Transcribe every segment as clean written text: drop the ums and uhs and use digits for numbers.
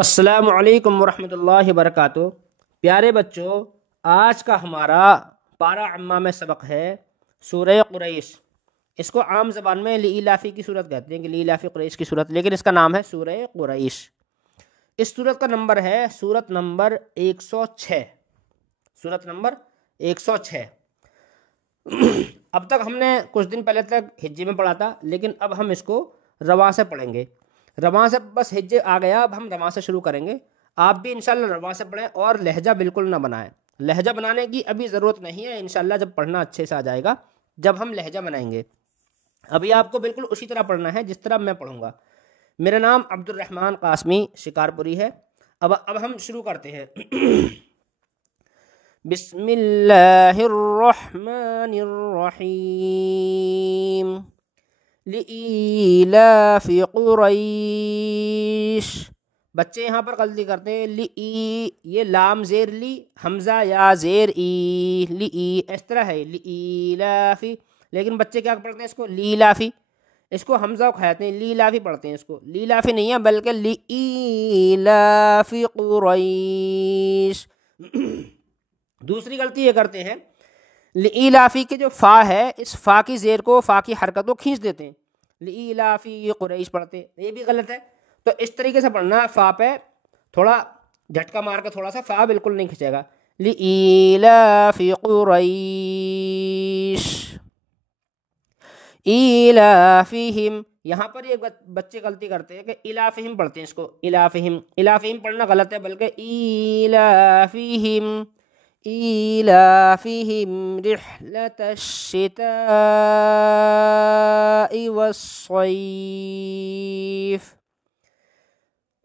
السلام علیکم ورحمۃ اللہ وبرکاتہ۔ پیارے بچوں، آج کا ہمارا پارہ عامہ میں سبق ہے سورہ قریش۔ اس کو عام زبان میں لإلافی کی صورت کہتے ہیں کہ لإلاف قریش کی صورت، لیکن اس کا نام ہے سورہ قریش۔ اس صورت کا نمبر ہے صورت نمبر 106۔ صورت نمبر 106۔ اب تک ہم نے کچھ دن پہلے تک ہجے میں پڑھا تھا، لیکن اب ہم اس کو رواں سے پڑھیں گے۔ رواں سے بس ہجے آ گیا، اب ہم رواں سے شروع کریں گے۔ آپ بھی انشاءاللہ رواں سے پڑھیں اور لہجہ بالکل نہ بنائیں۔ لہجہ بنانے کی ابھی ضرورت نہیں ہے، انشاءاللہ جب پڑھنا اچھے سے آ جائے گا جب ہم لہجہ بنائیں گے۔ ابھی آپ کو بالکل اسی طرح پڑھنا ہے جس طرح میں پڑھوں گا۔ میرا نام عبد الرحمن قاسمی شکارپوری ہے۔ اب ہم شروع کرتے ہیں۔ بسم اللہ الرحمن الرحیم۔ لإیلاف قریش۔ بچے یہاں پر غلطی کرتے ہیں، یہ لام زیر لی، حمزہ یا زیر ای، اس طرح ہے لإیلافی، لیکن بچے کیا پڑھتے ہیں اس کو لیلافی، اس کو حمزہ کھاتے ہیں، لیلافی پڑھتے ہیں، اس کو لیلافی نہیں ہے بلکہ لإیلاف قریش۔ دوسری غلطی یہ کرتے ہیں، لإلافی کے جو فا ہے، اس فا کی زیر کو، فا کی حرکت کو کھینچ دیتے ہیں، لإلافی قریش پڑھتے ہیں، یہ بھی غلط ہے۔ تو اس طریقے سے پڑھنا، فا پہ تھوڑا جھٹکا مار کے، تھوڑا سا فا بالکل نہیں کھنچے گا، لإیلاف قریش ایلافہم۔ یہاں پر یہ بچے غلطی کرتے ہیں کہ الافہم پڑھتے ہیں، اس کو الافہم پڑھنا غلط ہے بلکہ ایلافہم، ایلافہم رحلۃ الشتاء والصیف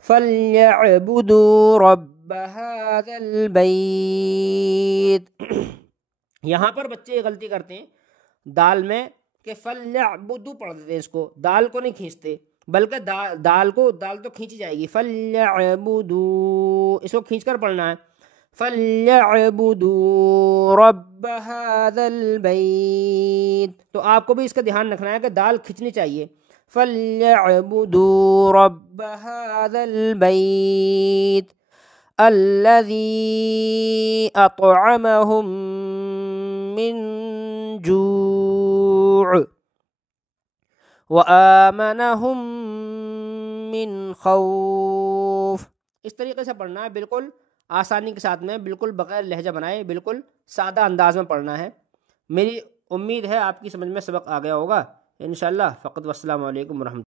فلیعبدوا رب ھذا البیت۔ یہاں پر بچے غلطی کرتے ہیں دال میں کہ فلیعبدوا پڑھ دیتے ہیں، اس کو دال کو نہیں کھینچتے بلکہ دال تو کھینچی جائے گی، فلیعبدوا، اس کو کھینچ کر پڑھنا ہے، فلیعبدوا رب ھذا البیت۔ تو آپ کو بھی اس کا دھیان رکھنا ہے کہ دال کھینچنی چاہیے، فلیعبدوا رب ھذا البیت الذی اطعمہم من جوع وآمنہم من خوف۔ اس طریقے سے پڑھنا ہے، بالکل آسانی کے ساتھ میں، بالکل بغیر لہجہ بنائے، بالکل سادہ انداز میں پڑھنا ہے۔ میری امید ہے آپ کی سمجھ میں سبق آ گیا ہوگا انشاءاللہ۔ فقط والسلام علیکم ورحمۃ اللہ۔